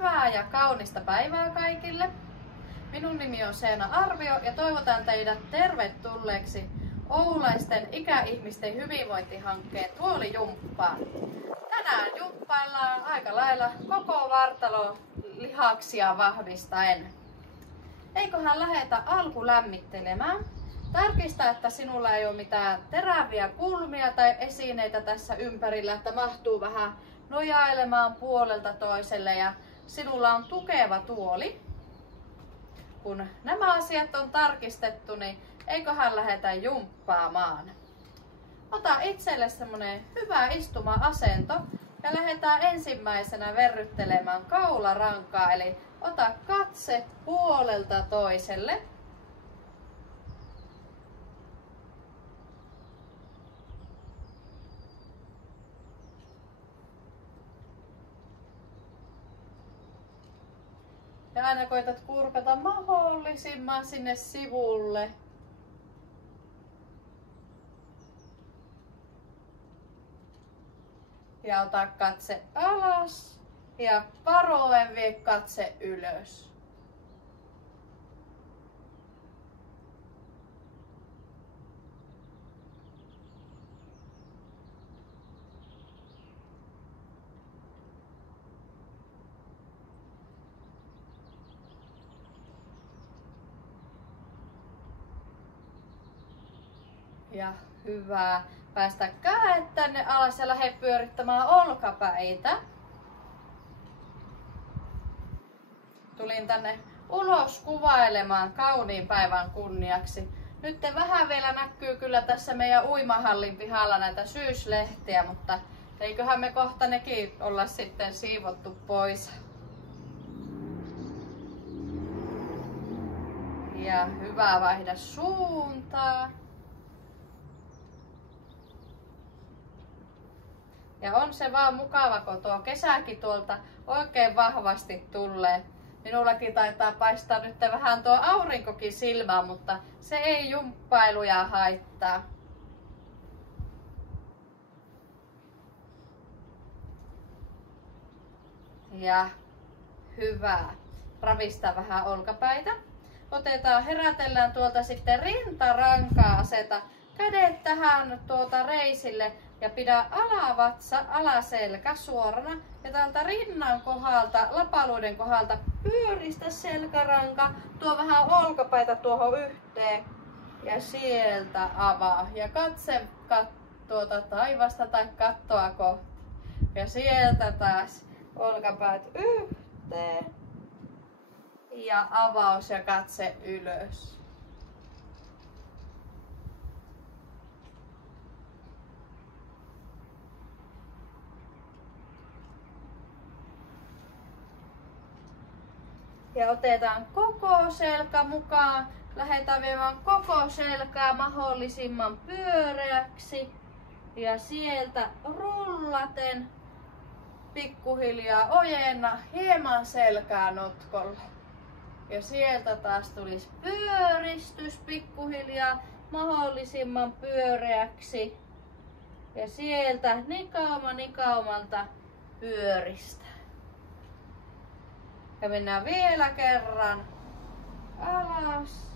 Hyvää ja kaunista päivää kaikille. Minun nimi on Seena Arvio ja toivotan teidät tervetulleeksi oulaisten ikäihmisten hyvinvointihankkeen tuolijumppaan. Tänään jumppaillaan aika lailla koko vartalo lihaksia vahvistaen. Eiköhän lähetä alku lämmittelemään. Tarkista, että sinulla ei ole mitään teräviä kulmia tai esineitä tässä ympärillä, että mahtuu vähän nojailemaan puolelta toiselle ja sinulla on tukeva tuoli. Kun nämä asiat on tarkistettu, niin eiköhän lähdetä jumppaamaan. Ota itselle semmonen hyvä istuma-asento ja lähdetään ensimmäisenä verryttelemään kaularankaa, eli ota katse puolelta toiselle. Ja aina koetat kurkata mahdollisimman sinne sivulle. Ja ota katse alas ja varoen vie katse ylös. Ja hyvä. Päästä kädet tänne alas ja lähde pyörittämään olkapäitä. Tulin tänne ulos kuvailemaan kauniin päivän kunniaksi. Nyt vähän vielä näkyy kyllä tässä meidän uimahallin pihalla näitä syyslehtiä, mutta eiköhän me kohta nekin olla sitten siivottu pois. Ja hyvä, vaihda suuntaa. Ja on se vaan mukava, kun tuo kesäkin tuolta oikein vahvasti tulee. Minullakin taitaa paistaa nyt vähän tuo aurinkokin silmään, mutta se ei jumppailuja haittaa. Ja hyvä. Ravista vähän olkapäitä. Herätellään tuolta sitten rintarankaa, aseta kädet tähän reisille. Ja pidä alavatsa, alaselkä suorana ja täältä rinnan kohdalta, lapaluiden kohdalta pyöristä selkäranka, tuo vähän olkapäitä tuohon yhteen ja sieltä avaa. Ja katse tuota taivasta tai kattoa kohti. Ja sieltä taas olkapäät yhteen ja avaus ja katse ylös. Ja otetaan koko selkä mukaan. Lähdetään viemään koko selkää mahdollisimman pyöreäksi. Ja sieltä rullaten pikkuhiljaa ojenna hieman selkää notkolla. Ja sieltä taas tulisi pyöristys pikkuhiljaa mahdollisimman pyöreäksi. Ja sieltä nikaumalta pyöristä. Ja mennään vielä kerran alas.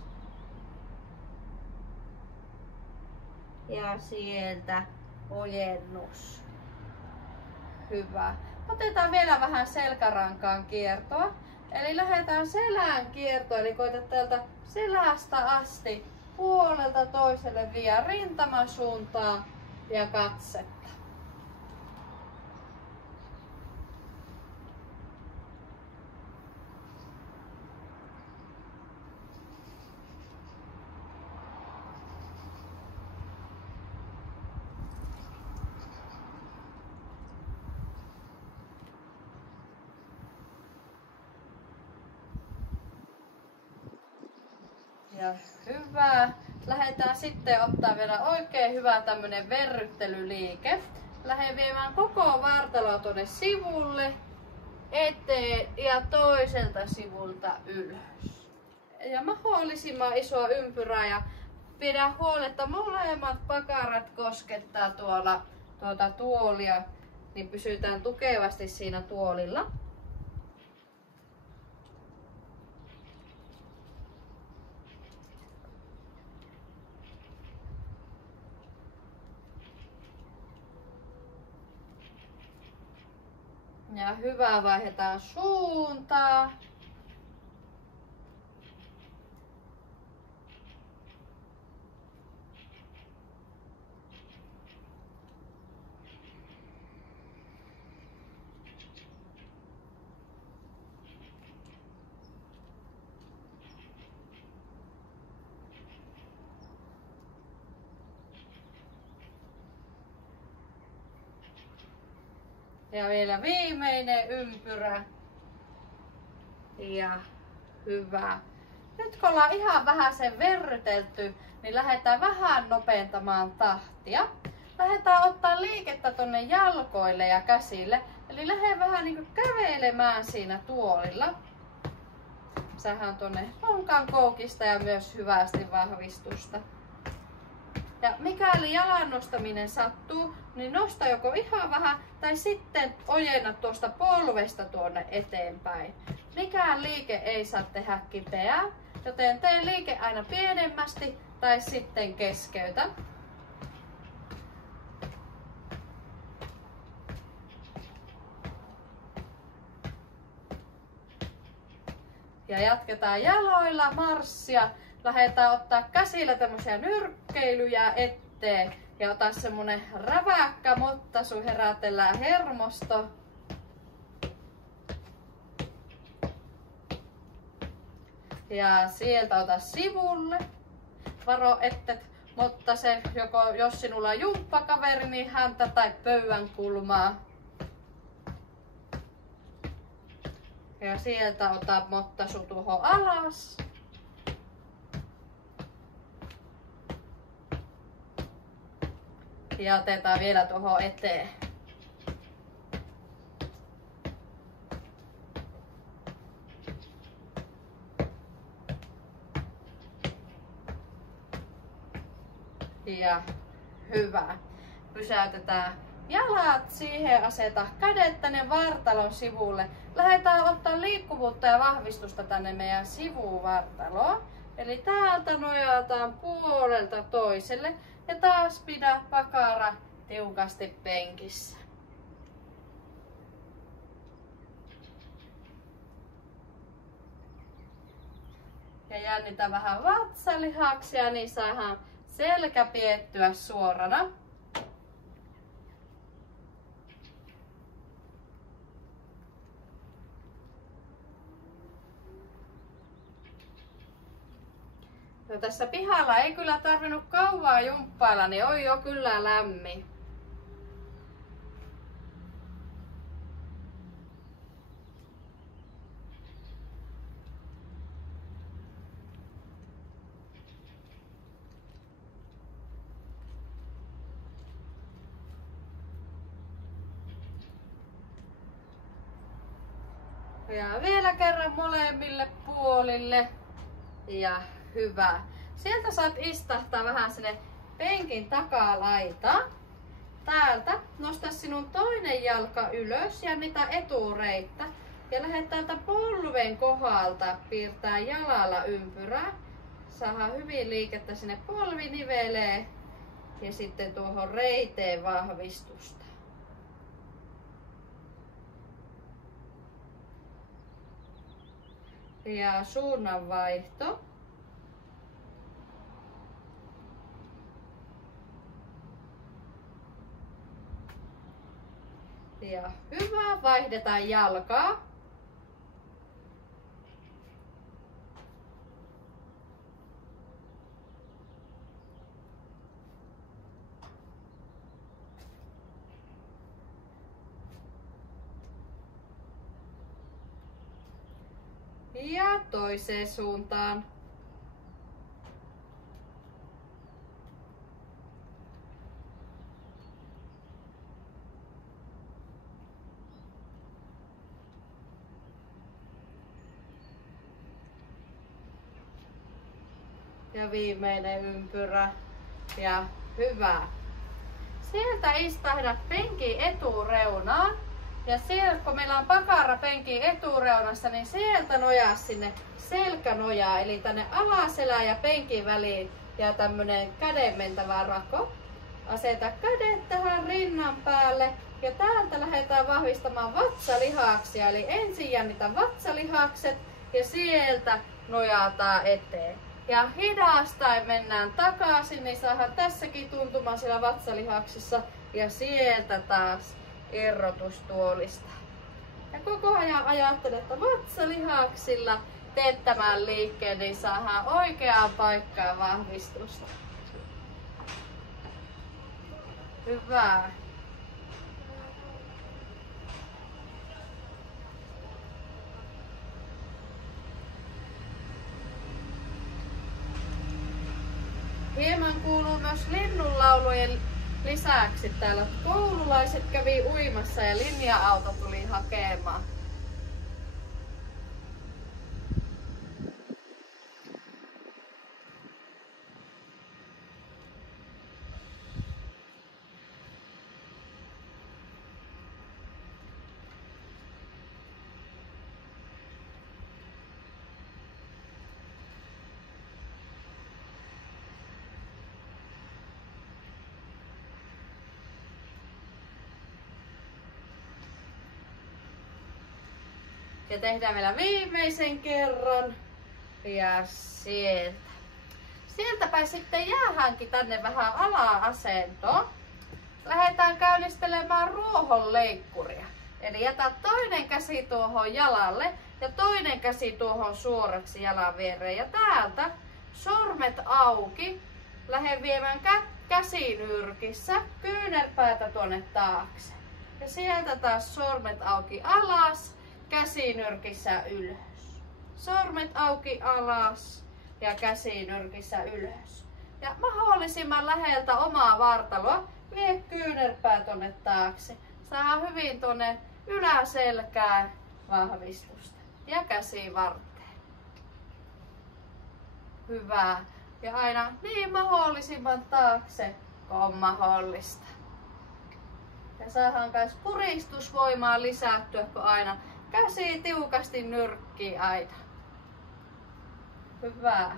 Ja sieltä ojennus. Hyvä. Otetaan vielä vähän selkärankaan kiertoa. Eli lähdetään selän kiertoon. Eli koita täältä selästä asti puolelta toiselle vie rintaman suuntaan ja katsetta. Ja hyvä. Lähdetään sitten ottaa vielä oikein hyvä tämmönen verryttelyliike. Lähden viemään koko vartaloa tuonne sivulle, eteen ja toiselta sivulta ylös. Ja mahdollisimman isoa ympyrää ja pidä huoli, että molemmat pakarat koskettaa tuota tuolia, niin pysytään tukevasti siinä tuolilla. Ja hyvä, vaihdetaan suuntaa. Ja vielä viimeinen ympyrä. Ja hyvä. Nyt kun ollaan ihan vähän sen verrytelty, niin lähdetään vähän nopentamaan tahtia. Lähdetään ottaa liikettä tonne jalkoille ja käsille. Eli lähde vähän niin kuin kävelemään siinä tuolilla. Sähän tonne lonkan koukista ja myös hyvästi vahvistusta. Ja mikäli jalan nostaminen sattuu, niin nosta joko ihan vähän tai sitten ojenna tuosta polvesta tuonne eteenpäin. Mikään liike ei saa tehdä kipeää, joten tee liike aina pienemmästi tai sitten keskeytä. Ja jatketaan jaloilla marssia. Lähdetään ottaa käsillä tämmöisiä nyrkkeilyjä eteen ja ota semmonen räväkkä mottasu, herätellään hermosto. Ja sieltä ota sivulle. Varo ettet mottase, joko jos sinulla on jumppakaveri, niin häntä tai pöydän kulmaa. Ja sieltä ota mottasu tuohon alas. Ja otetaan vielä tuohon eteen. Ja hyvä. Pysäytetään jalat siihen, aseta kädet tänne vartalon sivulle. Lähdetään ottaa liikkuvuutta ja vahvistusta tänne meidän sivuvartaloon. Eli täältä nojataan puolelta toiselle. Ja taas pidä pakara tiukasti penkissä. Ja jännitä vähän vatsalihaksia, niin saadaan selkä piettyä suorana. No tässä pihalla ei kyllä tarvinnut kauaa jumppailla, niin on jo kyllä lämmin. Ja vielä kerran molemmille puolille. Ja hyvä. Sieltä saat istahtaa vähän sinne penkin takalaitaan. Täältä nosta sinun toinen jalka ylös ja niitä etureittä. Ja lähde täältä polven kohdalta piirtää jalalla ympyrää. Saadaan hyvin liikettä sinne polviniveleen ja sitten tuohon reiteen vahvistusta. Ja suunnanvaihto. Ja hyvä, vaihdetaan jalkaa. Ja toiseen suuntaan. Ja viimeinen ympyrä. Ja hyvä. Sieltä istahda penkin etureunaan. Ja siellä, kun meillä on pakara penkin etureunassa, niin sieltä nojaa sinne selkänojaa, eli tänne alaselän ja penkin väliin ja tämmönen käden mentävä rako. Aseta kädet tähän rinnan päälle Ja täältä lähdetään vahvistamaan vatsalihaksia. Eli ensin jännitän vatsalihakset ja sieltä nojataan eteen. Ja hidastaen mennään takaisin, niin saadaan tässäkin tuntuma siellä vatsalihaksissa. Ja sieltä taas irrotus tuolista. Ja koko ajan ajattelen, että vatsalihaksilla teet tämän liikkeen, niin saadaan oikeaan paikkaan vahvistusta. Hyvä. Hieman kuuluu myös linnunlaulujen lisäksi täällä. Koululaiset kävi uimassa ja linja-auto tuli hakemaan. Ja tehdään vielä viimeisen kerran. Ja sieltäpä sitten jäähänkin tänne vähän ala-asentoon. Lähdetään käynnistelemään ruohonleikkuria. Eli jätä toinen käsi tuohon jalalle ja toinen käsi tuohon suoraksi jalan viereen. Ja täältä sormet auki. Lähden viemään käsinyrkissä kyynärpäätä tuonne taakse. Ja sieltä taas sormet auki alas. Käsinyrkissä ylös. Sormet auki alas ja käsinyrkissä ylös. Ja mahdollisimman läheltä omaa vartaloa vie kyynärpää tonne taakse. Saa hyvin tonne yläselkään vahvistusta. Ja käsi varteen. Hyvä. Ja aina niin mahdollisimman taakse kun on mahdollista. Ja saadaan myös puristusvoimaa lisättyä, kun aina käsi tiukasti nyrkkii aina. Hyvä.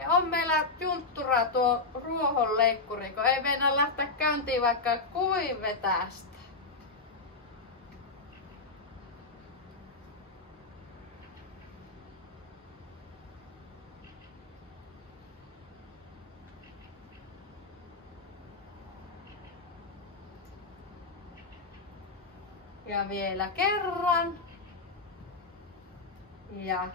Ja on meillä junttura tuo ruohonleikkuri, kun ei meinaa lähteä käyntiin vaikka kuin vetästä. Ja vielä kerran. Ja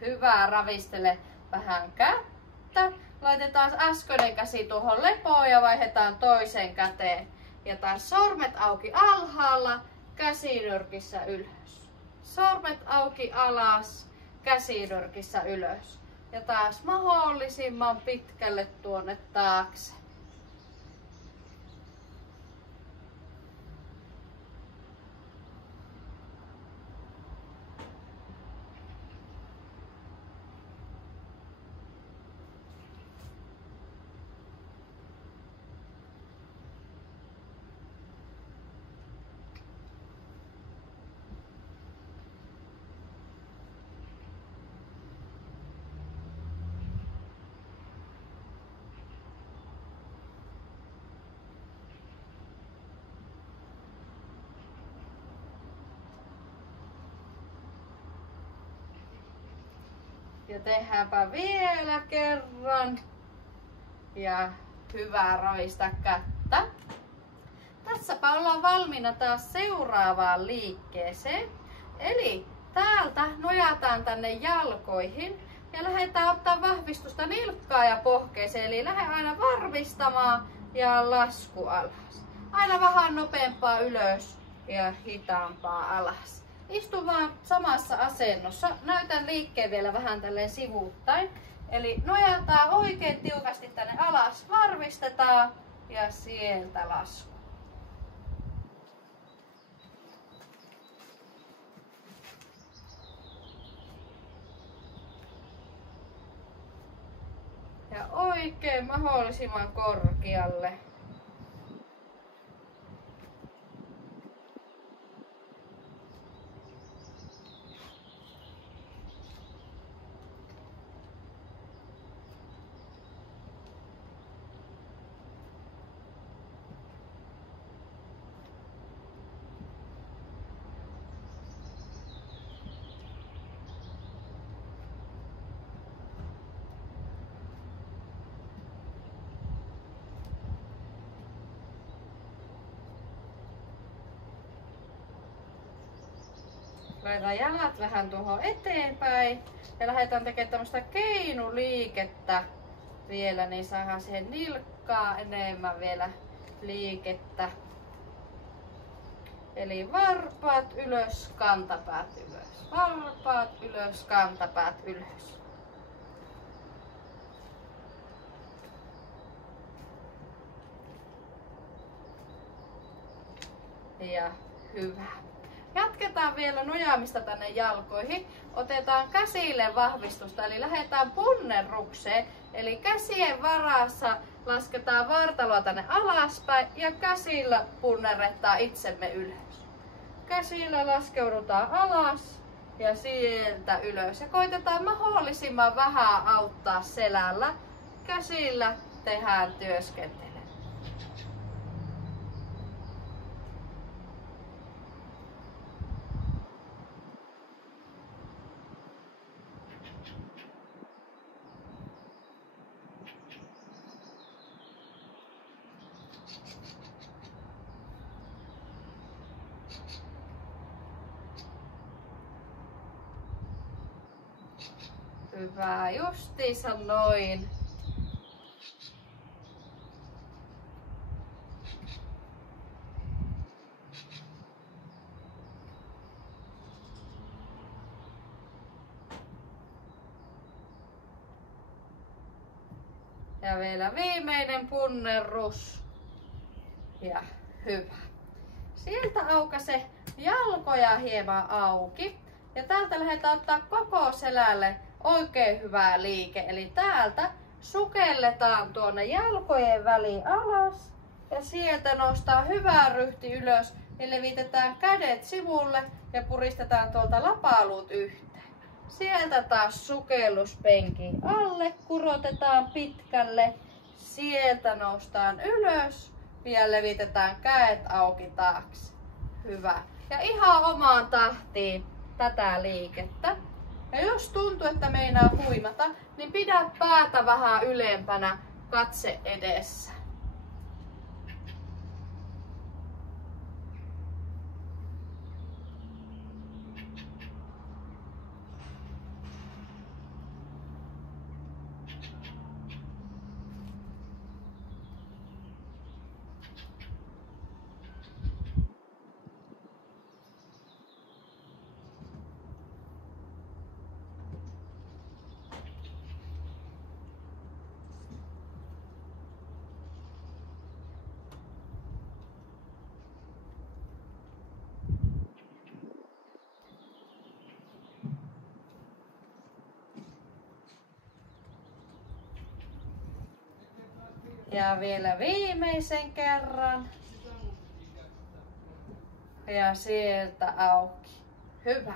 hyvä, ravistele vähän kättä. Laitetaan äskeinen käsi tuohon lepoon ja vaihdetaan toiseen käteen. Ja taas sormet auki alhaalla, käsinyrkissä ylös. Sormet auki alas, käsinyrkissä ylös. Ja taas mahdollisimman pitkälle tuonne taakse. Ja tehdäänpä vielä kerran. Ja hyvä, ravista kättä. Tässäpä ollaan valmiina taas seuraavaan liikkeeseen. Eli täältä nojataan tänne jalkoihin ja lähdetään ottaa vahvistusta nilkkaa ja pohkeeseen. Eli lähde aina varmistamaan ja lasku alas. Aina vähän nopeampaa ylös ja hitaampaa alas. Istu vaan samassa asennossa. Näytän liikkeen vielä vähän tälleen sivuuttain. Eli nojataan oikein tiukasti tänne alas, varmistetaan ja sieltä lasku. Ja oikein mahdollisimman korkealle. Laitetaan jalat vähän tuohon eteenpäin ja lähdetään tekemään tämmöistä keinuliikettä vielä, niin saadaan siihen nilkkaa enemmän vielä liikettä. Eli varpaat ylös, kantapäät ylös. Varpaat ylös, kantapäät ylös. Ja hyvä. Jatketaan vielä nojaamista tänne jalkoihin. Otetaan käsille vahvistusta, eli lähdetään punnerrukseen. Eli käsien varassa lasketaan vartaloa tänne alaspäin ja käsillä punnerretaan itsemme ylös. Käsillä laskeudutaan alas ja sieltä ylös. Ja koitetaan mahdollisimman vähän auttaa selällä. Käsillä tehdään työskentelyä. Hyvä, justiinsa noin. Ja vielä viimeinen punnerrus. Ja hyvä. Sieltä aukaise jalkoja hieman auki. Ja täältä lähdetään ottaa koko selälle oikein hyvä liike. Eli täältä sukelletaan tuonne jalkojen väliin alas. Ja sieltä nostaa hyvää ryhti ylös. Ja levitetään kädet sivulle ja puristetaan tuolta lapaluut yhteen. Sieltä taas sukelluspenkin alle, kurotetaan pitkälle. Sieltä noustaan ylös ja levitetään kädet auki taakse. Hyvä. Ja ihan omaan tahtiin tätä liikettä. Ja jos tuntuu, että meinaa huimata, niin pidä päätä vähän ylempänä, katse edessä. Ja vielä viimeisen kerran. Ja sieltä auki. Hyvä.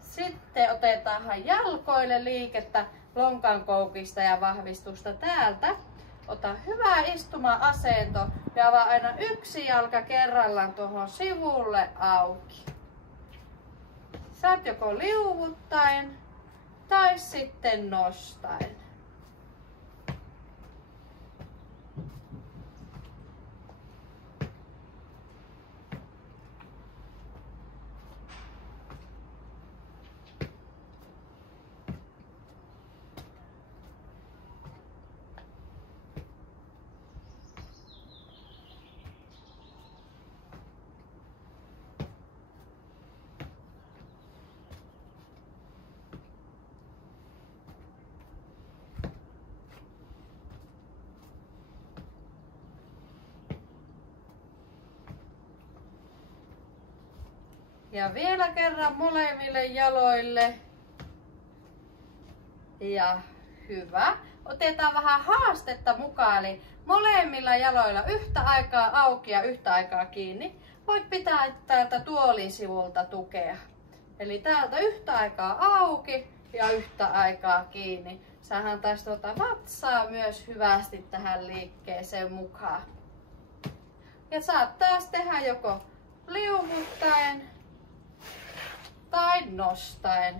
Sitten otetaan jalkoille liikettä lonkankoukista ja vahvistusta täältä. Ota hyvä istuma-asento ja avaa aina yksi jalka kerrallaan tuohon sivulle auki. Saat joko liuvuttaen tai sitten nostaen. Ja vielä kerran molemmille jaloille. Ja hyvä. Otetaan vähän haastetta mukaan, eli molemmilla jaloilla yhtä aikaa auki ja yhtä aikaa kiinni. Voit pitää täältä tuolin sivulta tukea. Eli täältä yhtä aikaa auki ja yhtä aikaa kiinni. Saadaan taas vatsaa myös hyvästi tähän liikkeeseen mukaan. Ja saat taas tehdä joko liuvuttaen tai nostaen.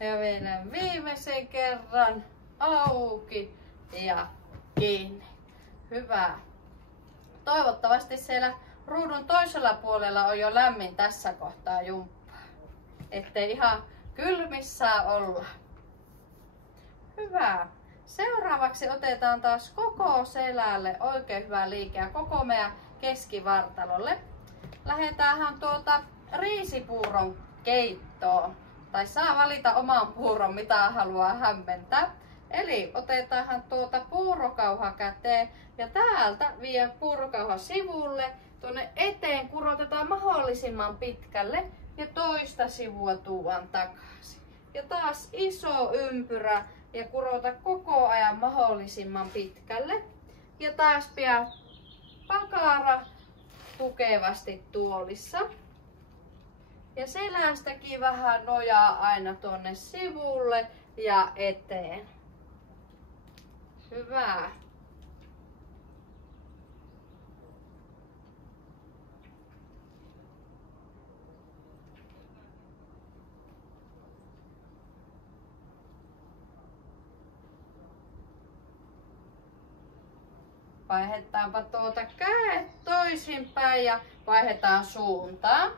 Ja vielä viimeisen kerran auki ja kiinni. Hyvä. Toivottavasti siellä ruudun toisella puolella on jo lämmin tässä kohtaa jumppaa. Ettei ihan kylmissä olla. Hyvä. Seuraavaksi otetaan taas koko selälle oikein hyvä liike ja koko meidän keskivartalolle. Lähdetäänhän riisipuuron keittoon. Tai saa valita oman puuron, mitä haluaa hämmentää. Eli otetaanhan puurokauha käteen ja täältä vie puurokauha sivulle. Tuonne eteen kurotetaan mahdollisimman pitkälle ja toista sivua tuodaan takaisin. Ja taas iso ympyrä ja kurota koko ajan mahdollisimman pitkälle. Ja taas pidä pakara tukevasti tuolissa. Ja selästäkin vähän nojaa aina tuonne sivulle ja eteen. Hyvä. Vaihdetaanpa kädet toisinpäin ja vaihdetaan suuntaan.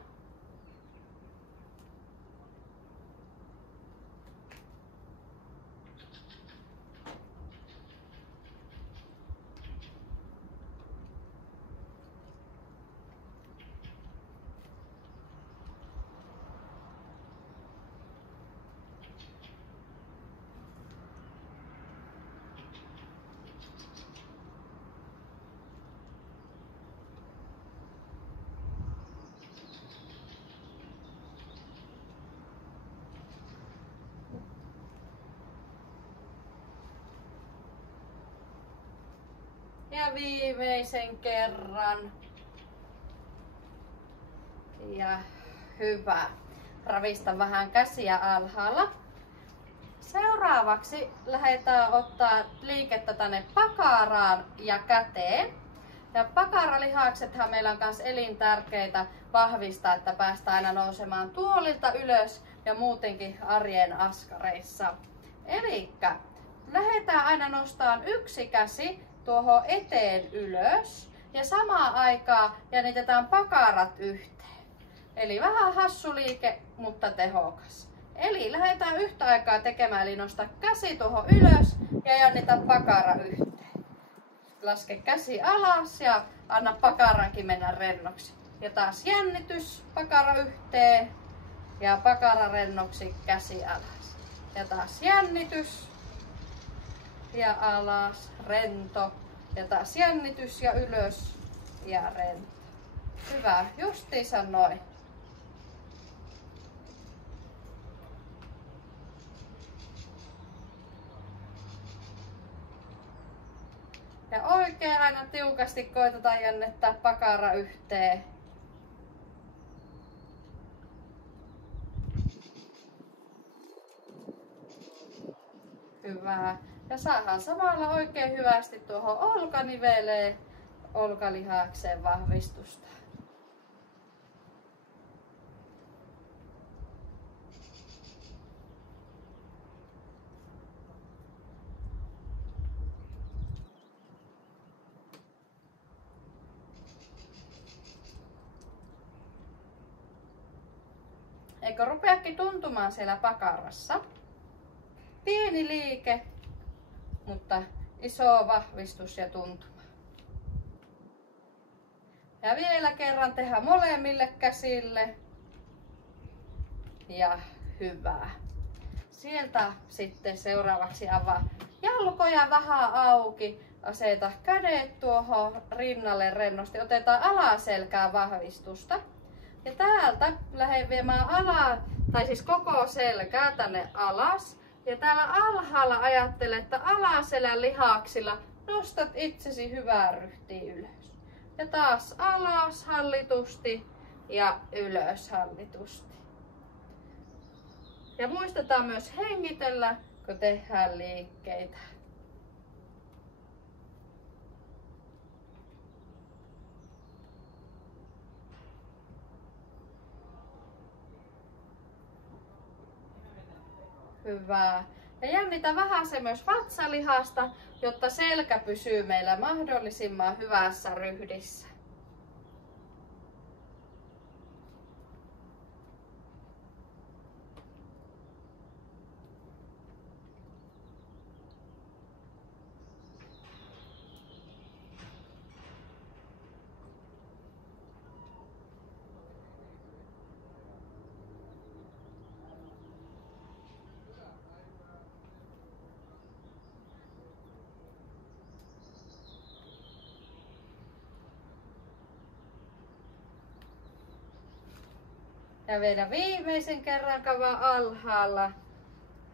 Ja viimeisen kerran. Ja hyvä. Ravista vähän käsiä alhaalla. Seuraavaksi lähdetään ottaa liikettä tänne pakaraan ja käteen. Ja pakaralihaksethan meillä on myös elintärkeitä vahvistaa, että päästään aina nousemaan tuolilta ylös ja muutenkin arjen askareissa. Elikkä lähdetään aina nostamaan yksi käsi tuohon eteen ylös ja samaan aikaan jännitetään pakarat yhteen. Eli vähän hassu liike, mutta tehokas. Eli lähdetään yhtä aikaa tekemään, eli nosta käsi tuohon ylös ja jännitä pakara yhteen. Laske käsi alas ja anna pakarankin mennä rennoksi. Ja taas jännitys, pakara yhteen ja pakara rennoksi, käsi alas. Ja taas jännitys. Ja alas, rento. Ja taas jännitys ja ylös ja rento. Hyvä, justiinsa noin. Ja oikein aina tiukasti koitetaan jännittää pakara yhteen. Hyvä. Ja saadaan samalla oikein hyvästi tuohon olkaniveleen, olkalihakseen vahvistusta. Eikö rupeakin tuntumaan siellä pakarassa? Pieni liike, mutta iso vahvistus ja tuntuma. Ja vielä kerran tehdään molemmille käsille. Ja hyvä. Sieltä sitten seuraavaksi avaa jalkoja vähän auki. Aseta kädet tuohon rinnalle rennosti. Otetaan alaselkää vahvistusta. Ja täältä lähden viemään koko selkää tänne alas. Ja täällä alhaalla ajattele, että alaselän lihaksilla nostat itsesi hyvää ryhtiä ylös. Ja taas alas hallitusti ja ylös hallitusti. Ja muistetaan myös hengitellä, kun tehdään liikkeitä. Hyvä. Ja jännitä vähän se myös vatsalihasta, jotta selkä pysyy meillä mahdollisimman hyvässä ryhdissä. Ja vielä viimeisen kerran kava alhaalla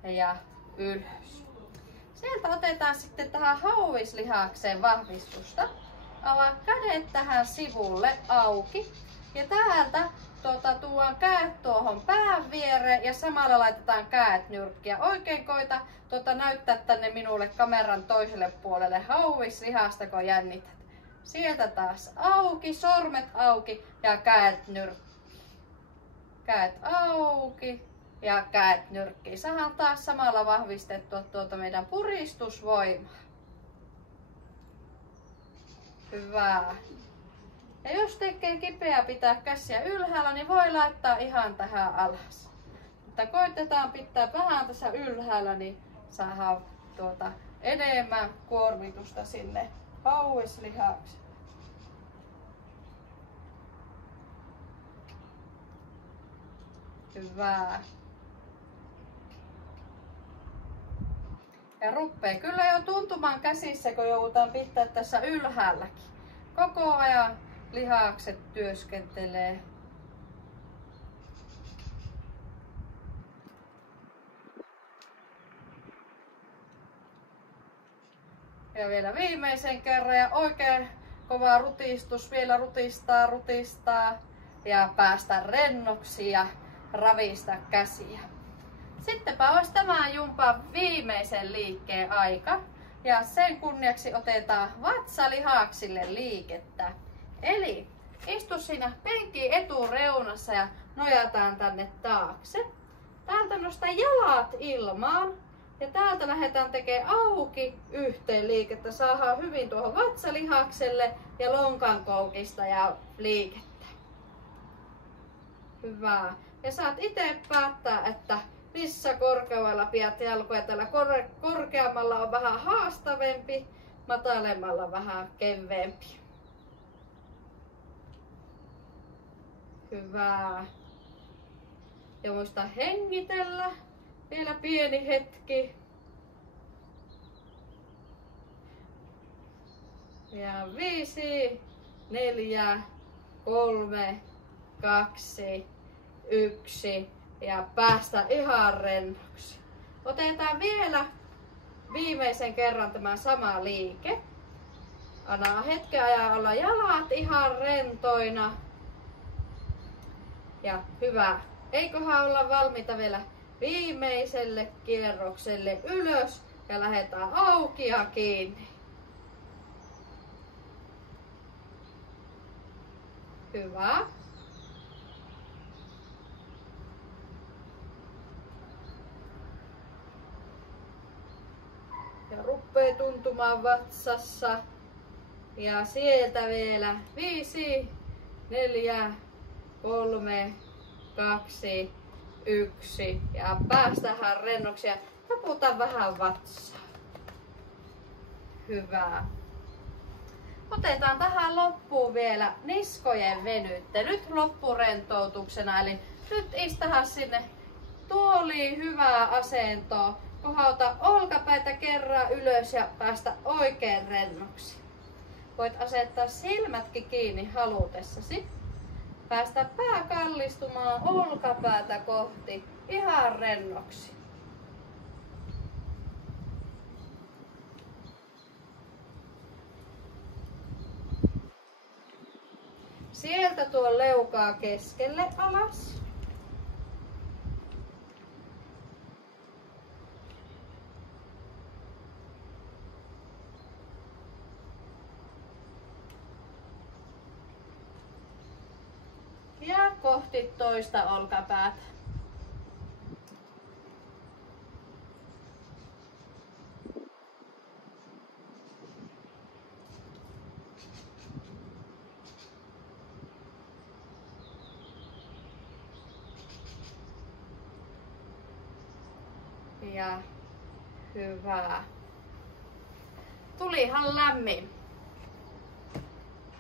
ja ylös. Sieltä otetaan sitten tähän hauislihakseen vahvistusta. Avaa kädet tähän sivulle auki. Ja täältä tuodaan kädet tuohon pään viereen ja samalla laitetaan kädet nyrkkiä. Oikein koita näyttää tänne minulle kameran toiselle puolelle hauislihasta, kun jännität. Sieltä taas auki, sormet auki ja kädet nyrkkiä. Kädet auki ja kädet nyrkkiin. Saadaan taas samalla vahvistettua meidän puristusvoimaa. Hyvä. Ja jos tekee kipeää pitää käsiä ylhäällä, niin voi laittaa ihan tähän alas. Mutta koitetaan pitää vähän tässä ylhäällä, niin saadaan enemmän kuormitusta sinne hauislihakseen. Hyvä. Ja ruppee kyllä jo tuntumaan käsissä, kun joudutaan pitää tässä ylhäälläkin. Koko ajan lihakset työskentelee. Ja vielä viimeisen kerran ja oikein kova rutistus. Vielä rutistaa ja päästä rennoksi ja ravista käsiä. Sittenpä olisi tämän jumpan viimeisen liikkeen aika. Ja sen kunniaksi otetaan vatsalihaksille liikettä. Eli istu siinä penkin etureunassa ja nojataan tänne taakse. Täältä nosta jalat ilmaan. Ja täältä lähdetään tekemään auki yhteen liikettä. Saadaan hyvin tuohon vatsalihakselle ja lonkan koukista ja liikettä. Hyvä. Ja saat itse päättää, että missä korkeudella pidät jalkoja. Tällä korkeammalla on vähän haastavempi, matalemmalla vähän kevyempi. Hyvä. Ja muista hengitellä. Vielä pieni hetki. Ja 5, 4, 3, 2, 1 ja päästä ihan rennoksi. Otetaan vielä viimeisen kerran tämä sama liike. Anna hetken ajan olla jalat ihan rentoina. Ja hyvä. Eiköhän olla valmiita vielä viimeiselle kierrokselle ylös ja lähdetään auki ja kiinni. Hyvä. Ja ruppee tuntumaan vatsassa. Ja sieltä vielä 5, 4, 3, 2, 1 ja päästään rennoksi ja taputaan vähän vatsaa. Hyvä. Otetaan tähän loppuun vielä niskojen venyttelyt loppurentoutuksena. Eli nyt istahan sinne tuoliin hyvää asentoa. Kohauta olkapäitä kerran ylös ja päästä oikein rennoksi. Voit asettaa silmätkin kiinni halutessasi. Päästä pää kallistumaan olkapäätä kohti ihan rennoksi. Sieltä tuo leukaa keskelle alas. Ja kohti toista olkapäätä. Ja hyvä. Tulihan lämmin.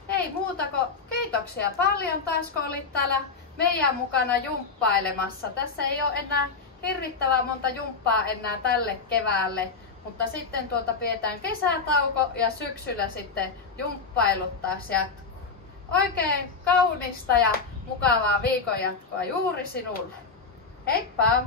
Ei muuta kuin kiitoksia paljon taas kun olit täällä meidän mukana jumppailemassa. Tässä ei ole enää hirvittävän monta jumppaa enää tälle keväälle. Mutta sitten pidetään kesätauko ja syksyllä sitten jumppailut taas jatkuu. Oikein kaunista ja mukavaa viikonjatkoa juuri sinulle. Heippa!